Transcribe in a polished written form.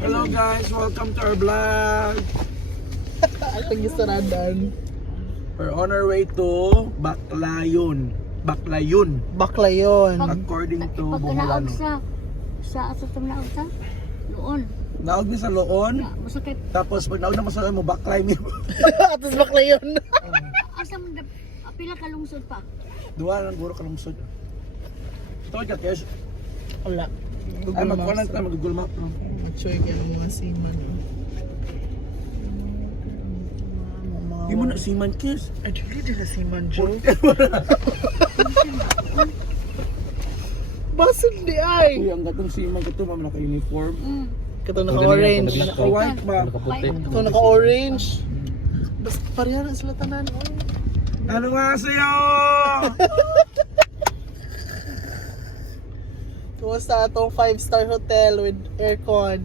Hello guys, welcome to our vlog. Ang isaradan. We're on our way to Baclayon. Baclayon. Bakla yun. According to Pag kanaog Buholano. sa ato naog sa noon. Naog mi sa Loon. Basta kay Tapos pag naog na masaya mo, baklay mi. Atos bakla yun. asa mo pila ka lungsod pa. Duwa lang guro kalungsod. Ito ka kes. Wala. Ay magkunan ka mag-Google Map. No? Choy kaya ng mga seaman. Di mo na siman kes. Ay, di na seaman, Joe. Basin di ay. Uy, ang gatong siman ko to, ma'am naka-uniform. Kato naka-orange. Naka-white ba? Kato naka-orange. Basta pareha na sila tanan. Ano nga sa'yo? Kumusta atong 5-star hotel with aircon?